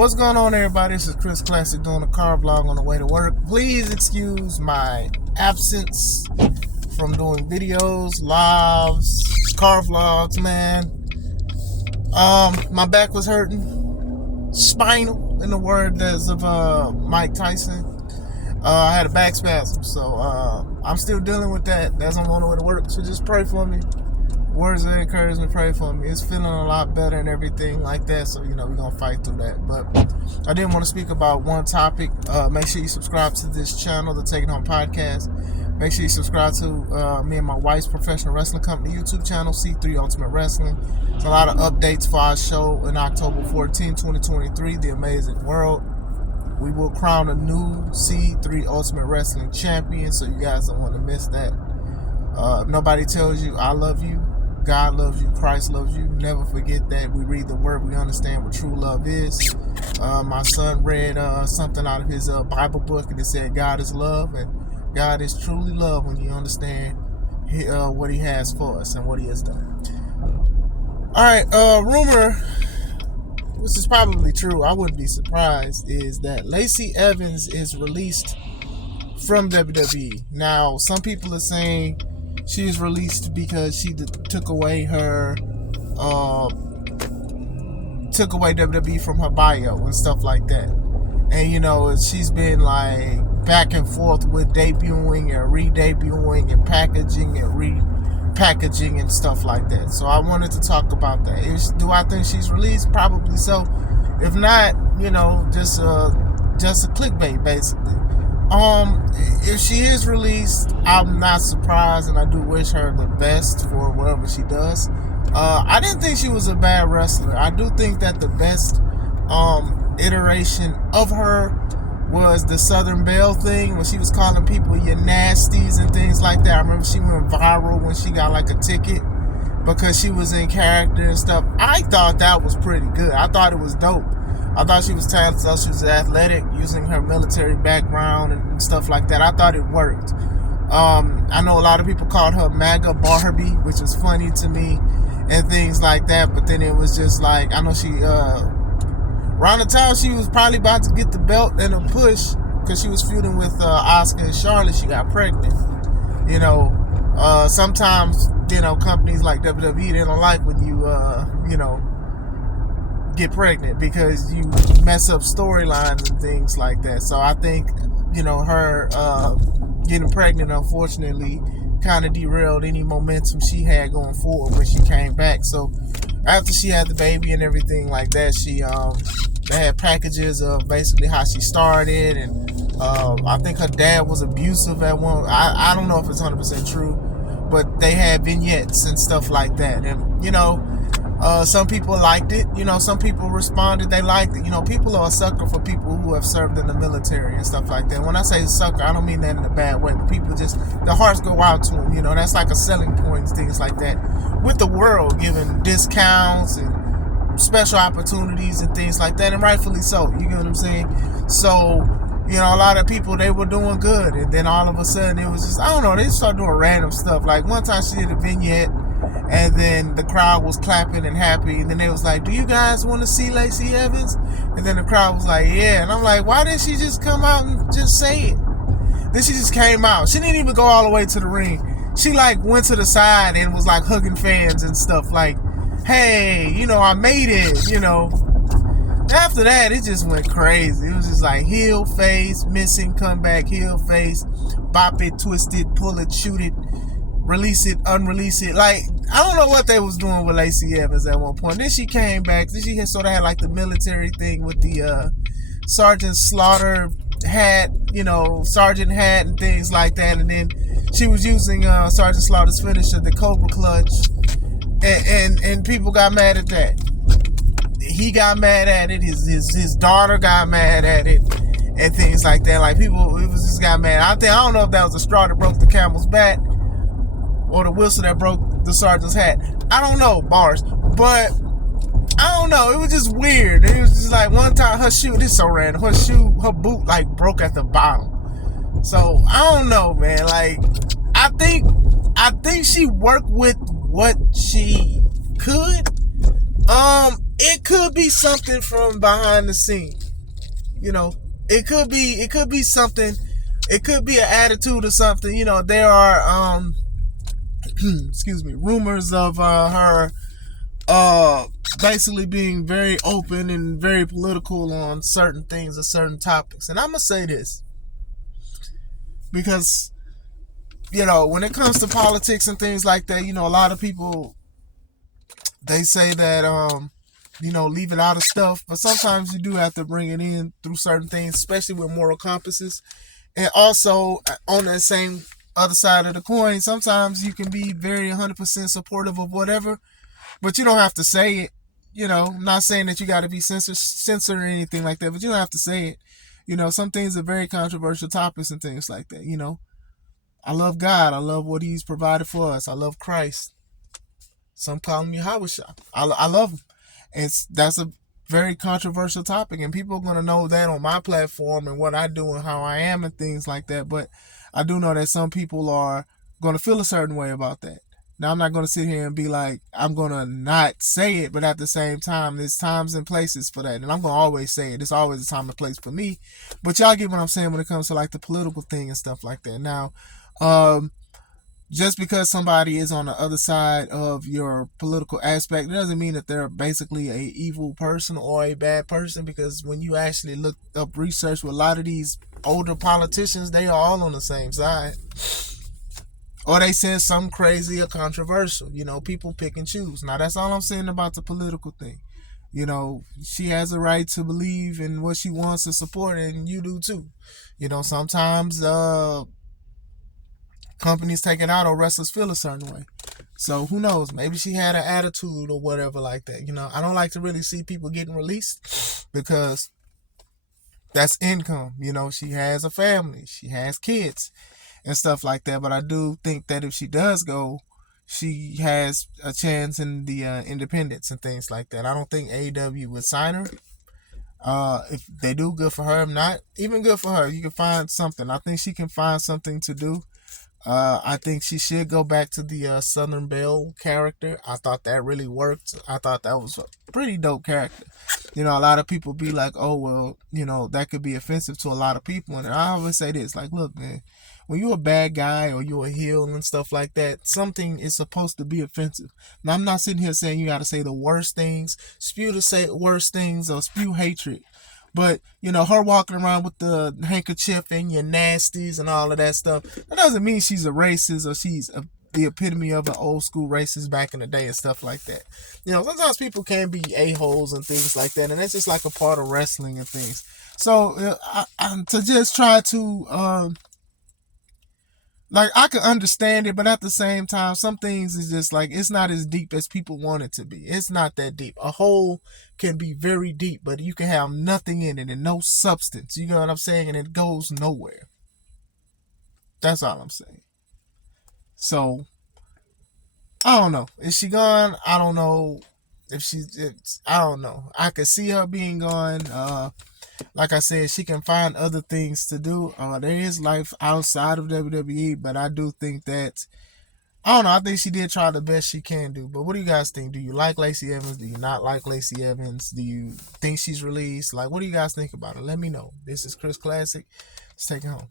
What's going on, everybody? This is Chris Classic doing a car vlog on the way to work. Please excuse my absence from doing videos, lives, car vlogs, man. My back was hurting. Spinal, in the words of Mike Tyson. I had a back spasm, so I'm still dealing with that as I'm on the way to work. So just pray for me. Words of encouragement, pray for me. It's feeling a lot better and everything like that. So, we're going to fight through that. But I didn't want to speak about one topic. Make sure you subscribe to this channel, the Take It Home Podcast. Make sure you subscribe to me and my wife's professional wrestling company YouTube channel, C3 Ultimate Wrestling. There's a lot of updates for our show in October 14, 2023, The Amazing World. We will crown a new C3 Ultimate Wrestling champion, so you guys don't want to miss that. If nobody tells you I love you, God loves you, Christ loves you, never forget that. We read the word, we understand what true love is. My son read something out of his Bible book, and it said God is love, and God is truly love when you understand what he has for us and what he has done. Alright, rumor, which is probably true, I wouldn't be surprised, is that Lacey Evans is released from WWE. Now, some people are saying she was released because she took away WWE from her bio and stuff like that. And she's been like back and forth with debuting and re-debuting and packaging and repackaging and stuff like that. So I wanted to talk about that. Do I think she's released? Probably so. If not, just a clickbait basically. If she is released, I'm not surprised, and I do wish her the best for whatever she does. I didn't think she was a bad wrestler. I do think that the best iteration of her was the Southern Belle thing, when she was calling people your nasties and things like that. I remember she went viral when she got like a ticket because she was in character and stuff. I thought that was pretty good. I thought it was dope. I thought she was talented. She was athletic, using her military background and stuff like that. I thought it worked. I know a lot of people called her MAGA Barbie, which was funny to me and things like that. But then it was just like, I know she, around the time she was probably about to get the belt and a push, because she was feuding with Asuka and Charlotte, she got pregnant. Sometimes, companies like WWE, they don't like when you, get pregnant because you mess up storylines and things like that. So I think, her getting pregnant, unfortunately, kind of derailed any momentum she had going forward when she came back. So after she had the baby and everything like that, they had packages of basically how she started, and I think her dad was abusive at one. I don't know if it's 100% true, but they had vignettes and stuff like that. And some people liked it. Some people responded, they liked it. People are a sucker for people who have served in the military and stuff like that. When I say sucker, I don't mean that in a bad way, but people just, their hearts go out to them. That's like a selling point and things like that. With the world giving discounts and special opportunities and things like that, and rightfully so. You get what I'm saying? So, a lot of people, they were doing good, and then all of a sudden it was just, I don't know, they started doing random stuff. Like one time she did a vignette, and then the crowd was clapping and happy, and then they was like, do you guys want to see Lacey Evans? And then the crowd was like, yeah. And I'm like, why didn't she just come out and just say it? Then she just came out. She didn't even go all the way to the ring. She went to the side and was hugging fans and stuff, like, hey, I made it, After that, it just went crazy. It was just like heel, face, missing, comeback, heel, face, bop it, twist it, pull it, shoot it, release it, unrelease it. Like, I don't know what they was doing with Lacey Evans at one point. Then she came back. Then she sort of had the military thing with the Sergeant Slaughter hat, Sergeant hat and things like that. And then she was using Sergeant Slaughter's finisher, the Cobra Clutch. And people got mad at that. He got mad at it. His daughter got mad at it, and things like that. Like, people, it was just got mad. I don't know if that was the straw that broke the camel's back, or the whistle that broke the sergeant's hat. I don't know, bars, but I don't know. It was just weird. It was just like one time her shoe. This is so random. Her boot broke at the bottom. So I don't know, man. I think she worked with what she could. it could be something from behind the scene. You know, it could be something. It could be an attitude or something. You know, there are excuse me, rumors of her basically being very open and very political on certain things or certain topics. And I'm gonna say this because, you know, when it comes to politics and things like that, you know, a lot of people, they say that you know, leave it out of stuff, but sometimes you do have to bring it in through certain things, especially with moral compasses. And also on that same other side of the coin, sometimes you can be very 100% supportive of whatever, but you don't have to say it. You know, I'm not saying that you got to be censored or anything like that, but you don't have to say it. You know, some things are very controversial topics and things like that. You know, I love God. I love what He's provided for us. I love Christ. Some call him Yahweh. I love him. That's a very controversial topic, and people are going to know that on my platform and what I do and how I am and things like that. But I do know that some people are going to feel a certain way about that. Now, I'm not going to sit here and be like, I'm going to not say it, but at the same time, there's times and places for that. And I'm going to always say it. It's always a time and place for me. But y'all get what I'm saying when it comes to like the political thing and stuff like that. Now, just because somebody is on the other side of your political aspect, it doesn't mean that they're basically a evil person or a bad person, because when you actually look up research with a lot of these older politicians, they are all on the same side. Or they said something crazy or controversial. You know, people pick and choose. Now, that's all I'm saying about the political thing. You know, she has a right to believe in what she wants to support, and you do too. You know, sometimes companies take it out or wrestlers feel a certain way. So who knows? Maybe she had an attitude or whatever like that. You know, I don't like to really see people getting released because that's income. You know, she has a family, she has kids and stuff like that. But I do think that if she does go, she has a chance in the independents and things like that. I don't think AEW would sign her. If they do, good for her. If not, even good for her. You can find something. I think she can find something to do. I think she should go back to the Southern Belle character. I thought that really worked. I thought that was a pretty dope character. You know, a lot of people be like, oh, well, you know, that could be offensive to a lot of people. And I always say this, like, look, man, when you're a bad guy or you're a heel and stuff like that, something is supposed to be offensive. Now, I'm not sitting here saying you got to say the worst things, spew the worst things, or spew hatred. But, you know, her walking around with the handkerchief and your nasties and all of that stuff, that doesn't mean she's a racist or she's the epitome of an old school racist back in the day and stuff like that. You know, sometimes people can be a-holes and things like that, and that's just like a part of wrestling and things. So, to just try to, like, I can understand it, but at the same time, some things is just like, it's not as deep as people want it to be. It's not that deep. A hole can be very deep, but you can have nothing in it and no substance. You know what I'm saying? And it goes nowhere. That's all I'm saying. So, I don't know. Is she gone? I don't know. I don't know. I could see her being gone. Like I said, she can find other things to do. There is life outside of WWE, but I do think that, I don't know, I think she did try the best she can do. But what do you guys think? Do you like Lacey Evans? Do you not like Lacey Evans? Do you think she's released? Like, what do you guys think about it? Let me know. This is Chris Classic. Let's take it home.